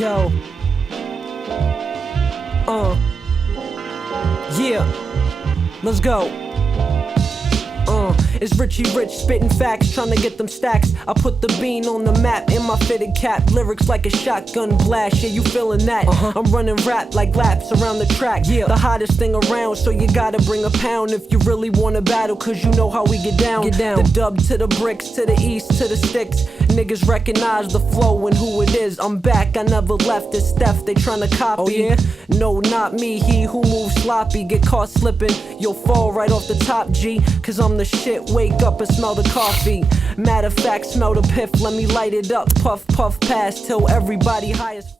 Yo. Yeah. Let's go. It's Richie Rich spitting facts, trying to get them stacks. I put the bean on the map in my fitted cap. Lyrics like a shotgun blast, yeah, you feeling that? I'm running rap like laps around the track. Yeah, the hottest thing around, so you gotta bring a pound if you really wanna battle, cause you know how we get down. The dub to the bricks, to the east, to the sticks. Niggas recognize the flow and who it is. I'm back, I never left. It's Steph, they tryna copy. Oh yeah? No, not me, he who moves sloppy. Get caught slipping, you'll fall right off the top, G. Cause I'm the shit, wake up and smell the coffee. Matter of fact, smell the piff, let me light it up. Puff, puff, pass till everybody high as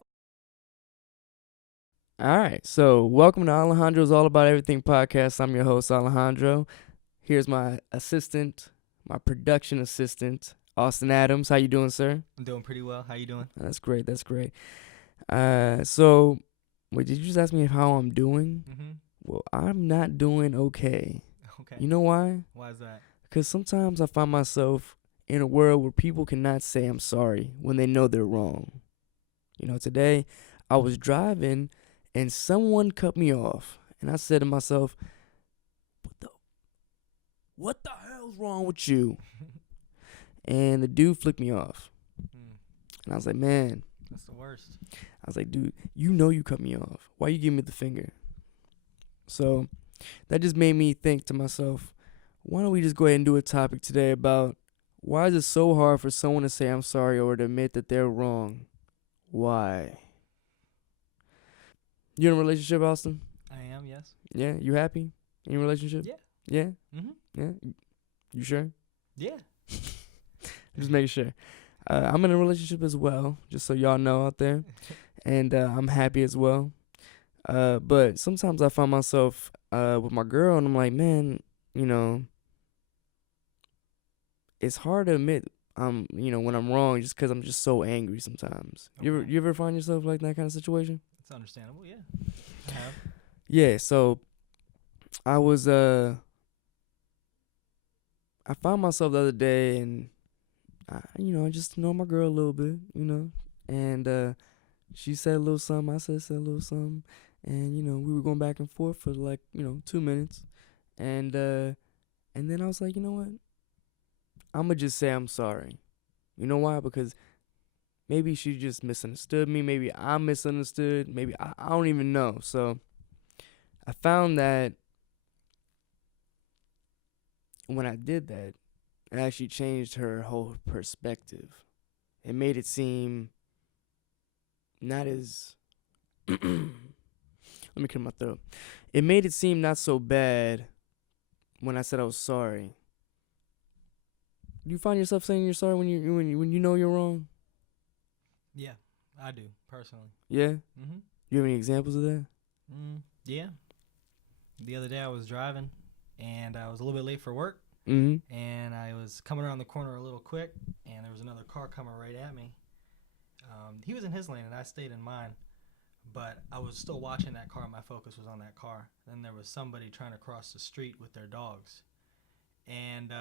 Alright, so welcome to Alejandro's All About Everything podcast. I'm your host, Alejandro. Here's my assistant, my production assistant, Austin Adams. How you doing, sir? I'm doing pretty well. How you doing? That's great, that's great. So, wait, did you just ask me how I'm doing? Mm-hmm. Well, I'm not doing okay. Okay. You know why? Why is that? Because sometimes I find myself in a world where people cannot say I'm sorry when they know they're wrong. You know, today I was driving and someone cut me off. And I said to myself, what the hell's wrong with you? And the dude flicked me off. And I was like, man. That's the worst. I was like, dude, you know you cut me off. Why you give me the finger? So that just made me think to myself, why don't we just go ahead and do a topic today about why is it so hard for someone to say I'm sorry or to admit that they're wrong? Why? You in a relationship, Austin? I am, yes. Yeah? You happy in your relationship? Yeah. Yeah? Mm-hmm. Yeah? You sure? Yeah. Just making sure. I'm in a relationship as well, just so y'all know out there. And I'm happy as well. But sometimes I find myself with my girl and I'm like, man, you know, it's hard to admit when I'm wrong just because I'm just so angry sometimes. Okay. You ever find yourself like that kind of situation? It's understandable, yeah. I have. Yeah, so I was I found myself the other day and I just know my girl a little bit, and she said a little something, I said a little something, and we were going back and forth for 2 minutes, and then I was like, you know what, I'm gonna just say I'm sorry. You know why? Because maybe she just misunderstood me, maybe I misunderstood, maybe I don't even know. So I found that when I did that, it actually changed her whole perspective. It made it seem not as let me clear my throat. It made it seem not so bad when I said I was sorry. Do you find yourself saying you're sorry when you know you're wrong? Yeah, I do, personally. Yeah? Mm-hmm. You have any examples of that? Yeah. The other day I was driving, and I was a little bit late for work. Mm-hmm. And I was coming around the corner a little quick, and there was another car coming right at me. He was in his lane, and I stayed in mine. But I was still watching that car. My focus was on that car. Then there was somebody trying to cross the street with their dogs. And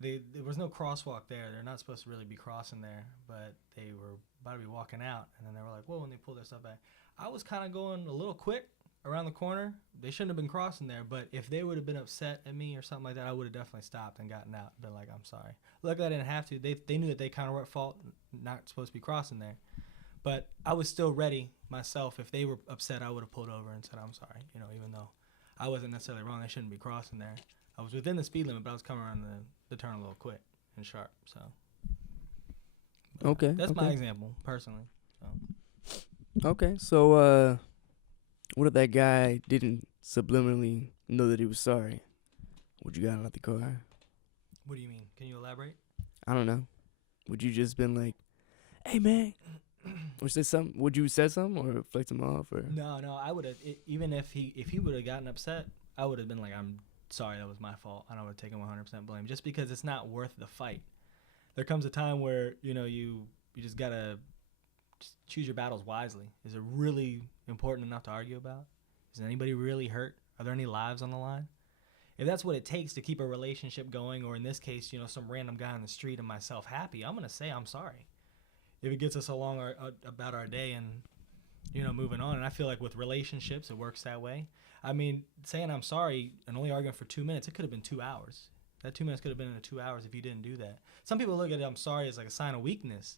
there was no crosswalk there. They're not supposed to really be crossing there. But they were about to be walking out. And then they were like, whoa, and they pulled their stuff back. I was kind of going a little quick around the corner. They shouldn't have been crossing there. But if they would have been upset at me or something like that, I would have definitely stopped and gotten out and been like, I'm sorry. Luckily, I didn't have to. They knew that they kind of were at fault, not supposed to be crossing there. But I was still ready myself. If they were upset, I would have pulled over and said, I'm sorry. Even though I wasn't necessarily wrong, they shouldn't be crossing there. I was within the speed limit, but I was coming around the turn a little quick and sharp. So, okay. That's my example, personally. So. Okay, so what if that guy didn't subliminally know that he was sorry? Would you got out the car? What do you mean? Can you elaborate? I don't know. Would you just been like, hey, man? Or say something? Would you said something or flicked him off? Or No, I would have. Even if he would have gotten upset, I would have been like, I'm sorry, that was my fault. I would have taken 100% blame, just because it's not worth the fight. There comes a time where you just gotta just choose your battles wisely. Is it really important enough to argue about? Is anybody really hurt? Are there any lives on the line? If that's what it takes to keep a relationship going, or in this case, some random guy on the street and myself happy, I'm gonna say I'm sorry. if it gets us along about our day and, you know, moving on. And I feel like with relationships, it works that way. I mean, saying I'm sorry and only arguing for 2 minutes, it could have been 2 hours. That 2 minutes could have been into 2 hours if you didn't do that. Some people look at it, I'm sorry, as like a sign of weakness.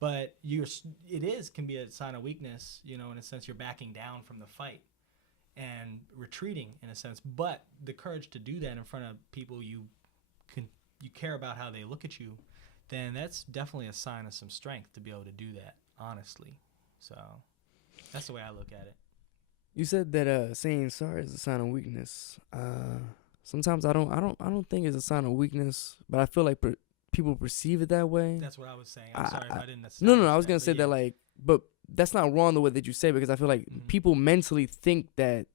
But can be a sign of weakness, you know, in a sense you're backing down from the fight and retreating in a sense. But the courage to do that in front of people you care about how they look at you, then that's definitely a sign of some strength to be able to do that, honestly. So that's the way I look at it. You said that saying sorry is a sign of weakness. Sometimes I don't think it's a sign of weakness, but I feel like people perceive it that way. That's what I was saying. I'm sorry if I didn't necessarily. No, I was gonna say that, like, but that's not wrong the way that you say it, because I feel like people mentally think that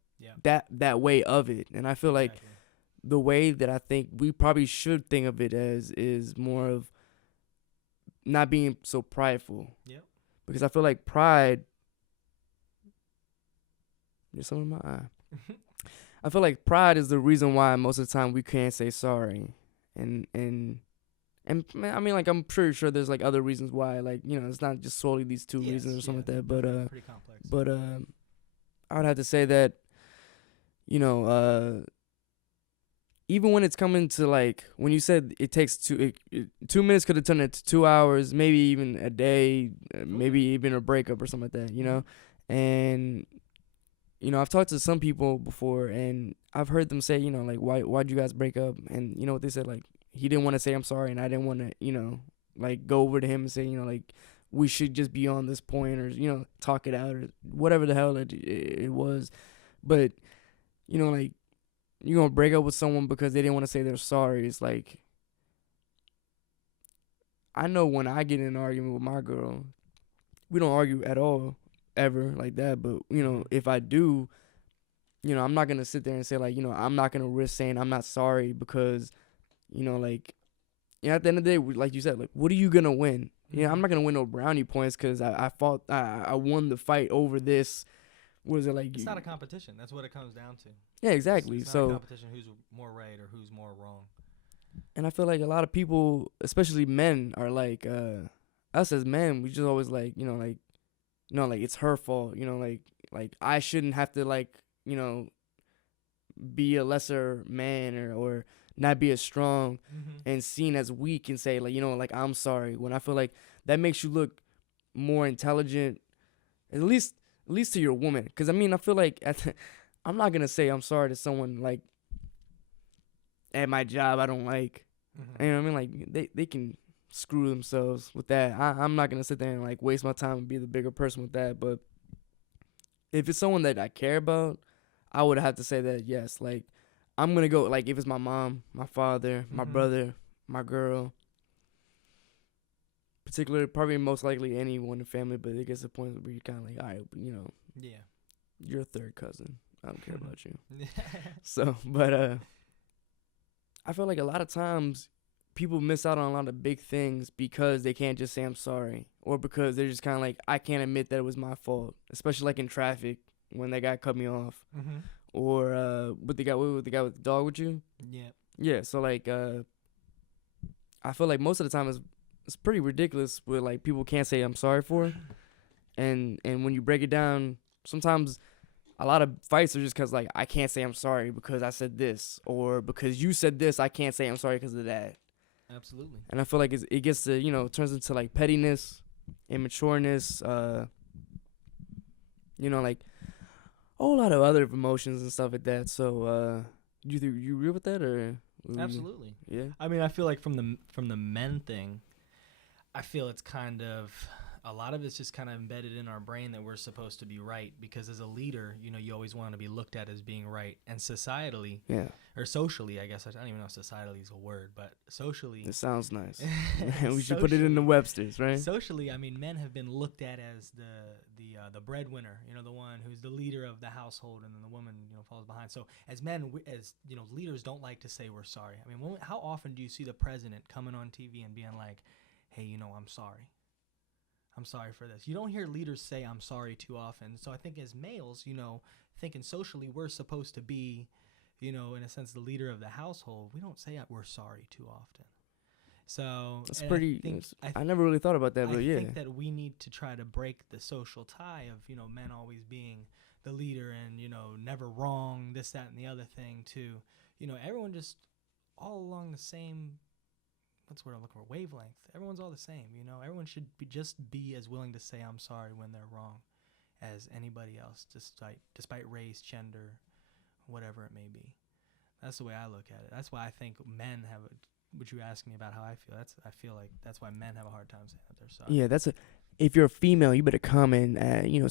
that way of it, and I feel like the way that I think we probably should think of it as is more of not being so prideful. Yep. Because I feel like pride. There's something in my eye. I feel like pride is the reason why most of the time we can't say sorry, and I mean, like, I'm pretty sure there's like other reasons why, like, you know, it's not just solely these two reasons or something like that. But pretty complex. But I would have to say that, you know, even when it's coming to, like, when you said it takes 2 minutes could have turned into 2 hours, maybe even a day, maybe even a breakup or something like that, you know, and. You know, I've talked to some people before, and I've heard them say, you know, like, why'd you guys break up? And you know what they said? Like, he didn't want to say I'm sorry, and I didn't want to, you know, like, go over to him and say, you know, like, we should just be on this point, or, you know, talk it out, or whatever the hell it was. But, you know, like, you're going to break up with someone because they didn't want to say they're sorry. It's like, I know when I get in an argument with my girl, we don't argue at all. Ever like that, but you know, if I do, you know, I'm not gonna sit there and say, like, you know, I'm not gonna risk saying I'm not sorry, because, you know, like, you know, at the end of the day, like you said, like, what are you gonna win? You know, I'm not gonna win no brownie points because I won the fight over this. What is it like? It's not a competition. That's what it comes down to. Yeah, exactly. It's so not a competition who's more right or who's more wrong. And I feel like a lot of people, especially men, are like, us as men, we just always like, you know, like, it's her fault, you know, like I shouldn't have to, like, you know, be a lesser man, or not be as strong and seen as weak, and say, like, you know, like, I'm sorry, when I feel like that makes you look more intelligent, at least to your woman. Because I mean, I feel like I'm not gonna say I'm sorry to someone, like, at my job I don't like. You know what I mean? Like, they can screw themselves with that. I'm not gonna sit there and, like, waste my time and be the bigger person with that. But if it's someone that I care about, I would have to say that, yes, like, I'm gonna go, like, if it's my mom, my father, my brother, my girl, particularly, probably most likely anyone in the family. But it gets to the point where you're kind of like, all right, you know, you're a third cousin, I don't care about you. So, but I feel like a lot of times people miss out on a lot of big things because they can't just say I'm sorry, or because they're just kind of like, I can't admit that it was my fault, especially like in traffic when that guy cut me off, or with the guy with the dog with you. Yeah. So, like, I feel like most of the time it's pretty ridiculous what, like, people can't say I'm sorry for, and when you break it down, sometimes a lot of fights are just because, like, I can't say I'm sorry because I said this, or because you said this, I can't say I'm sorry because of that. Absolutely. And I feel like it gets to, you know, turns into, like, pettiness, immatureness, you know, like, a whole lot of other emotions and stuff like that. So, you agree with that, or? Absolutely. Yeah. I mean, I feel like from the men thing, I feel it's kind of, a lot of it's just kind of embedded in our brain that we're supposed to be right, because as a leader, you know, you always want to be looked at as being right, and societally, or socially, I guess, I don't even know if societally is a word, but socially, it sounds nice. We should put it in the Webster's, right? Socially, I mean, men have been looked at as the breadwinner, you know, the one who's the leader of the household, and then the woman, you know, falls behind. So as men, as you know, leaders don't like to say we're sorry. I mean, how often do you see the president coming on TV and being like, hey, you know, I'm sorry for this? You don't hear leaders say I'm sorry too often. So I think as males, you know, thinking socially we're supposed to be, you know, in a sense, the leader of the household, we don't say we're sorry too often. So It's and pretty. I never really thought about that, but yeah. I think that we need to try to break the social tie of, men always being the leader and, never wrong, this, that, and the other thing to, everyone just all along the same, what's what I'm looking for, wavelength. Everyone's all the same, everyone should just be as willing to say I'm sorry when they're wrong as anybody else, despite race, gender, whatever it may be. That's the way I look at it. That's why I think men have what you asked me about how I feel. I feel like that's why men have a hard time saying that they're sorry. Yeah, if you're a female, you better comment,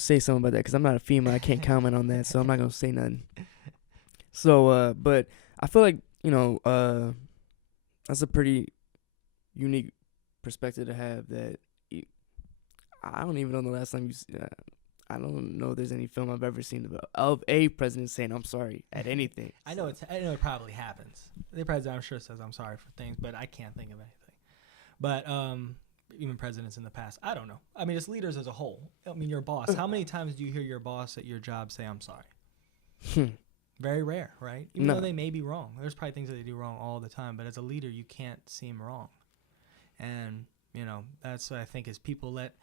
say something about that, because I'm not a female. I can't comment on that, so I'm not going to say nothing. So, but I feel like, that's a pretty unique perspective to have that I don't even know the last time I don't know if there's any film I've ever seen of a president saying I'm sorry at anything. I know it probably happens. The president, I'm sure, says I'm sorry for things, but I can't think of anything. But even presidents in the past, I don't know. I mean, it's leaders as a whole. I mean, your boss. How many times do you hear your boss at your job say I'm sorry? Very rare, right? Even though they may be wrong. There's probably things that they do wrong all the time, but as a leader, you can't seem wrong. And, that's what I think is people let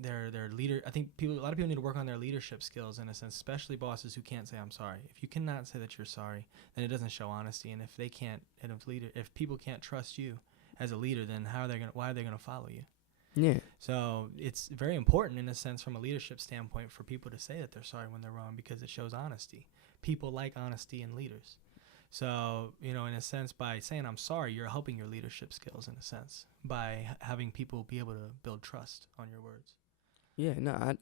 their leader. I think a lot of people need to work on their leadership skills in a sense, especially bosses who can't say I'm sorry. If you cannot say that you're sorry, then it doesn't show honesty. And if people can't trust you as a leader, then why are they gonna follow you? Yeah. So it's very important in a sense from a leadership standpoint for people to say that they're sorry when they're wrong, because it shows honesty. People like honesty in leaders. So, in a sense, by saying I'm sorry, you're helping your leadership skills in a sense by having people be able to build trust on your words. Yeah, no,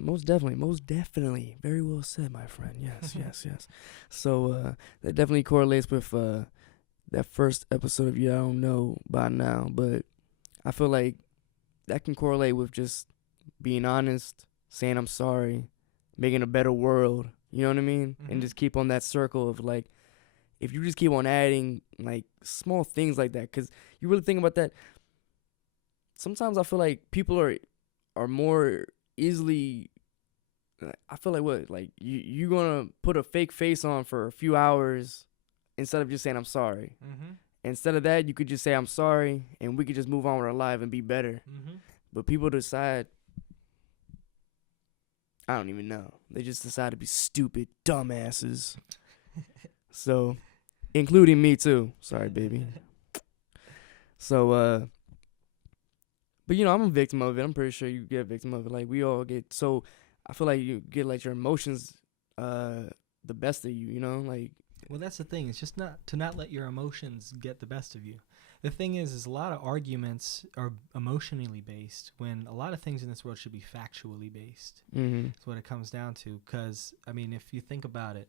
most definitely. Very well said, my friend. Yes, yes. So that definitely correlates with that first episode of You Don't Know by now, but I feel like that can correlate with just being honest, saying I'm sorry, making a better world. You know what I mean? Mm-hmm. And just keep on that circle of like, if you just keep on adding like small things like that, because you really think about that. Sometimes I feel like people are more easily, I feel like you're gonna put a fake face on for a few hours instead of just saying I'm sorry. Mm-hmm. Instead of that, you could just say I'm sorry and we could just move on with our life and be better. Mm-hmm. But people decide, I don't even know, they just decide to be stupid dumbasses. So, including me too. Sorry, baby. So, but I'm a victim of it. I'm pretty sure you get a victim of it. Like we all get. So I feel like you get like your emotions, the best of you. Like. Well, that's the thing. It's just not let your emotions get the best of you. The thing is a lot of arguments are emotionally based when a lot of things in this world should be factually based. Mm-hmm. That's what it comes down to. Because I mean, if you think about it,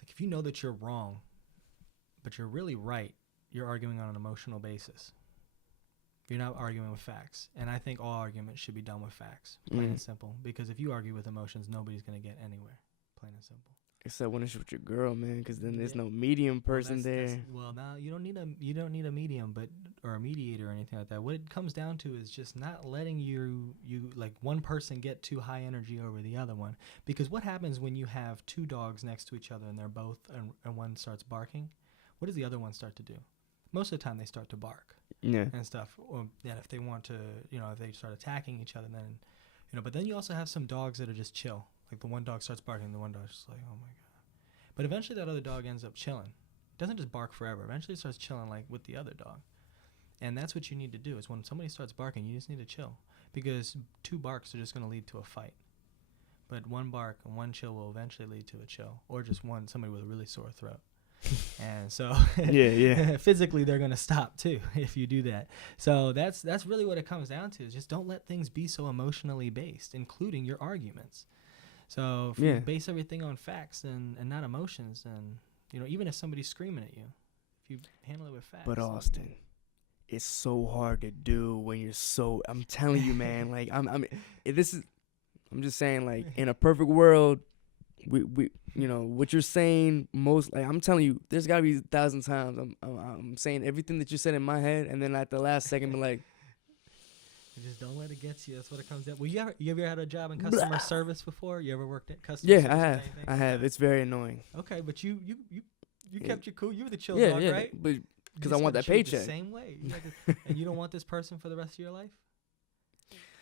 like if you know that you're wrong, but you're really right, you're arguing on an emotional basis. You're not arguing with facts. And I think all arguments should be done with facts, plain and simple. Because if you argue with emotions, nobody's going to get anywhere, plain and simple. Except when it's with your girl, man, because then there's no medium person there. Well, now you don't need a medium, or a mediator or anything like that. What it comes down to is just not letting you like one person get too high energy over the other one. Because what happens when you have two dogs next to each other and they're both and one starts barking? What does the other one start to do? Most of the time they start to bark. Yeah. And stuff. Or if they want to, if they start attacking each other, then, but then you also have some dogs that are just chill. Like the one dog starts barking, and the one dog's just like, oh my God. But eventually that other dog ends up chilling. It doesn't just bark forever. Eventually it starts chilling like with the other dog. And that's what you need to do is when somebody starts barking, you just need to chill. Because two barks are just going to lead to a fight. But one bark and one chill will eventually lead to a chill. Or just somebody with a really sore throat. And so yeah. physically they're going to stop too if you do that. So that's really what it comes down to is just don't let things be so emotionally based, including your arguments. So if you base everything on facts and not emotions, then even if somebody's screaming at you, if you handle it with facts. But Austin, it's so hard to do when you're so. I'm telling you, man. Like I'm just saying, like in a perfect world, we what you're saying most. Like I'm telling you, there's gotta be 1,000 times I'm saying everything that you said in my head, and then at the last second, be like. Just don't let it get to you. That's what it comes down. Well, you ever had a job in customer service before? You ever worked at customer service? Yeah, I have. It's very annoying. Okay, but you kept your cool. You were the chill dog, right? But because You I just want gotta that treat it paycheck. The same way. And you don't want this person for the rest of your life.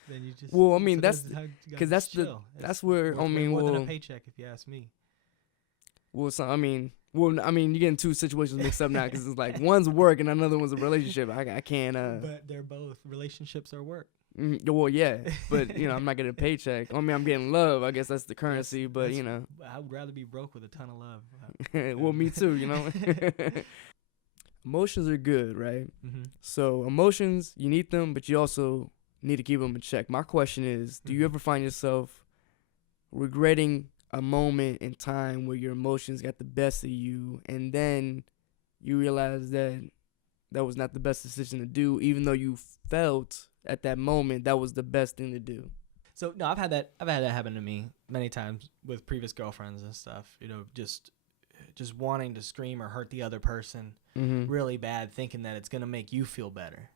Then you just. Well, I mean, so that's how you gotta 'cause that's just the- chill. that's It's where, worth I way mean, more than well- a paycheck, if you ask me. Well, so I mean, you're getting two situations mixed up now because it's like one's work and another one's a relationship. I can't. But they're both relationships are work. Well, yeah, but I'm not getting a paycheck. I mean, I'm getting love. I guess that's the currency. But I would rather be broke with a ton of love. well, me too. Emotions are good, right? Mm-hmm. So emotions, you need them, but you also need to keep them in check. My question is, do you ever find yourself regretting a moment in time where your emotions got the best of you, and then you realize that that was not the best decision to do, even though you felt at that moment that was the best thing to do? So no, I've had that happen to me many times with previous girlfriends and stuff. Just wanting to scream or hurt the other person Mm-hmm. really bad, thinking that it's gonna make you feel better,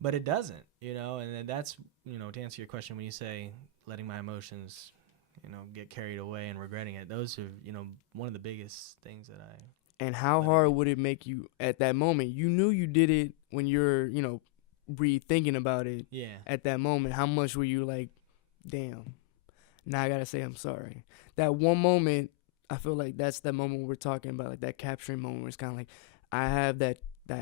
but it doesn't. And then that's to answer your question, when you say letting my emotions, get carried away and regretting it, those are one of the biggest things that I. And how hard would it make you at that moment? You knew you did it when you're, rethinking about it. Yeah. At that moment, how much were you like, damn, now I gotta say I'm sorry? That one moment, I feel like that's that moment we're talking about, like that capturing moment where it's kind of like, I have that, I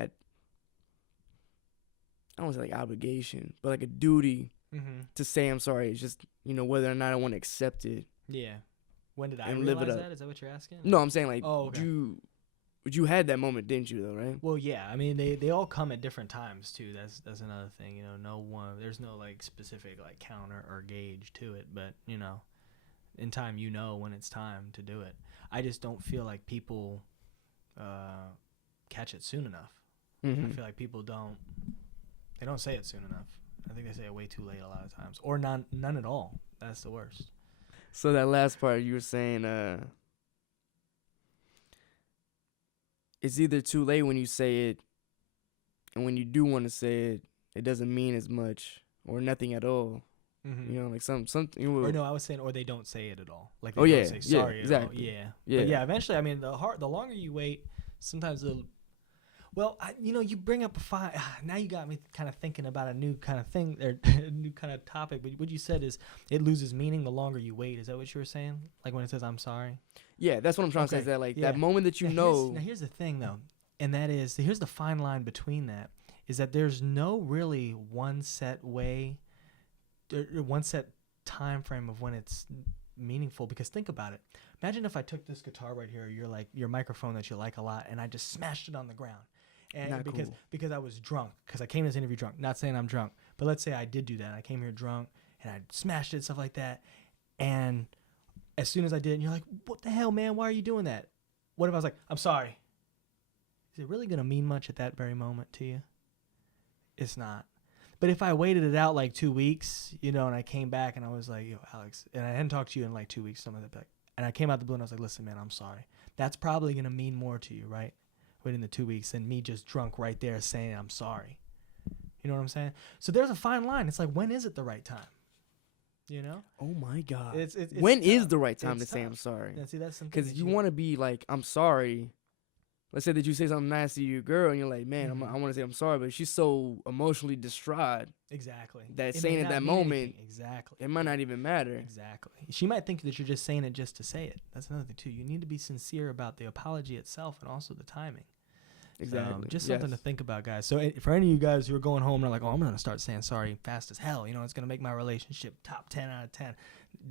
don't want to say like obligation, but like a duty Mm-hmm. to say I'm sorry. It's just, whether or not I want to accept it. Yeah. When did I And live it realize up. that? Is that what you're asking? No, I'm saying like, Oh, okay. you had that moment, didn't you, though, right? Well, yeah. I mean, they all come at different times too. That's another thing. There's no like specific like counter or gauge to it, but in time, when it's time to do it. I just don't feel like people catch it soon enough. Mm-hmm. I feel like people don't say it soon enough. I think they say it way too late a lot of times, or none at all. That's the worst. So that last part you were saying, it's either too late when you say it, and when you do want to say it, it doesn't mean as much or nothing at all. Mm-hmm. Like something. Or no, I was saying, or they don't say it at all. Like they Oh, don't yeah, say yeah, sorry exactly. at all. Yeah. Yeah. But yeah, eventually, I mean, the longer you wait, sometimes you bring up a fine. Now you got me kind of thinking about a new kind of thing, or a new kind of topic. But what you said is it loses meaning the longer you wait. Is that what you were saying? Like when it says "I'm sorry." Yeah, that's what I'm trying to say. Is that like that moment that Here's the thing though, and that is here's the fine line between that is that there's no really one set way, or one set time frame of when it's meaningful. Because think about it. Imagine if I took this guitar right here, your microphone that you like a lot, and I just smashed it on the ground. And Not because I was drunk, because I came to this interview drunk. Not saying I'm drunk, but let's say I did do that. I came here drunk and I smashed it, stuff like that. And as soon as I did, and you're like, "What the hell, man? Why are you doing that?" What if I was like, "I'm sorry"? Is it really gonna mean much at that very moment to you? It's not. But if I waited it out like 2 weeks, and I came back and I was like, "Yo, Alex," and I hadn't talked to you in like 2 weeks, something like that, and I came out the blue and I was like, "Listen, man, I'm sorry." That's probably gonna mean more to you, right? Waiting the 2 weeks than me just drunk right there saying I'm sorry. You know what I'm saying? So there's a fine line. It's like, when is it the right time? Oh my God. It's when tough. is the right time It's to say tough. I'm sorry? Yeah, see, that's something Because that you want to be like, I'm sorry. Let's say that you say something nasty to your girl, and you're like, man, I want to say I'm sorry, but she's so emotionally distraught exactly that It saying may at not that mean moment, anything. Exactly. it might not even matter. Exactly. She might think that you're just saying it just to say it. That's another thing too. You need to be sincere about the apology itself and also the timing. Exactly. Just something to think about, guys. So for any of you guys who are going home and are like, "Oh, I'm gonna start saying sorry fast as hell," it's gonna make my relationship top 10 out of 10.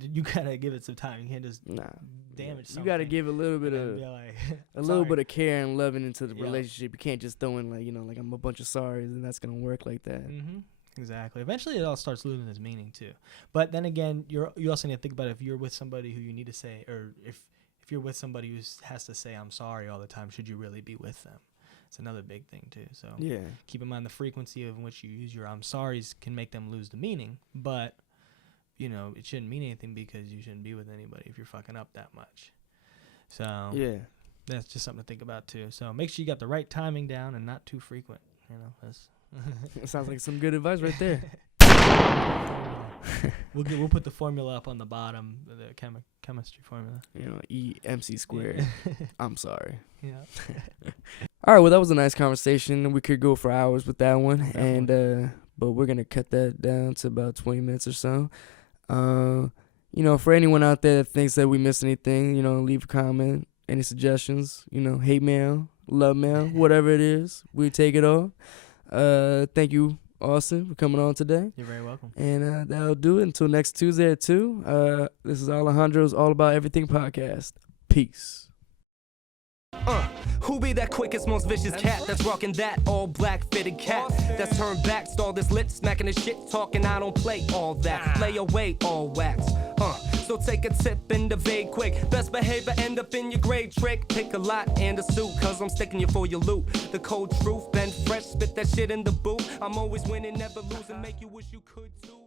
You gotta give it some time. You can't just damage something. You gotta give a little bit and of be like, a little bit of care and loving into the Yeah. relationship. You can't just throw in like I'm a bunch of sorries, and that's gonna work like that. Mm-hmm. Exactly. Eventually, it all starts losing its meaning too. But then again, you also need to think about if you're with somebody who you need to say, or if you're with somebody who has to say I'm sorry all the time, should you really be with them? It's another big thing too. So Yeah. keep in mind the frequency of which you use your I'm sorries can make them lose the meaning, but it shouldn't mean anything because you shouldn't be with anybody if you're fucking up that much. So Yeah. that's just something to think about too. So make sure you got the right timing down and not too frequent. That's It sounds like some good advice right there. We'll put the formula up on the bottom, the chemistry formula. E MC squared. I'm sorry. Yeah. All right, well, that was a nice conversation. We could go for hours with that one, Definitely. and but we're gonna cut that down to about 20 minutes or so. You know, for anyone out there that thinks that we missed anything, you know, leave a comment, any suggestions, you know, hate mail, love mail, whatever it is, we take it all. Thank you, Austin, for coming on today. You're very welcome. And that'll do it until next Tuesday at 2. This is Alejandros All About Everything podcast. Peace. Who be that quickest, most vicious cat that's rocking that all black fitted cap that's turned back, stall this lip, smacking his shit, talking I don't play all that, lay away all wax. So take a tip in the vague quick, best behavior end up in your grade trick. Pick a lot and a suit, cause I'm sticking you for your loot. The cold truth, been fresh, spit that shit in the booth. I'm always winning, never losing, make you wish you could too.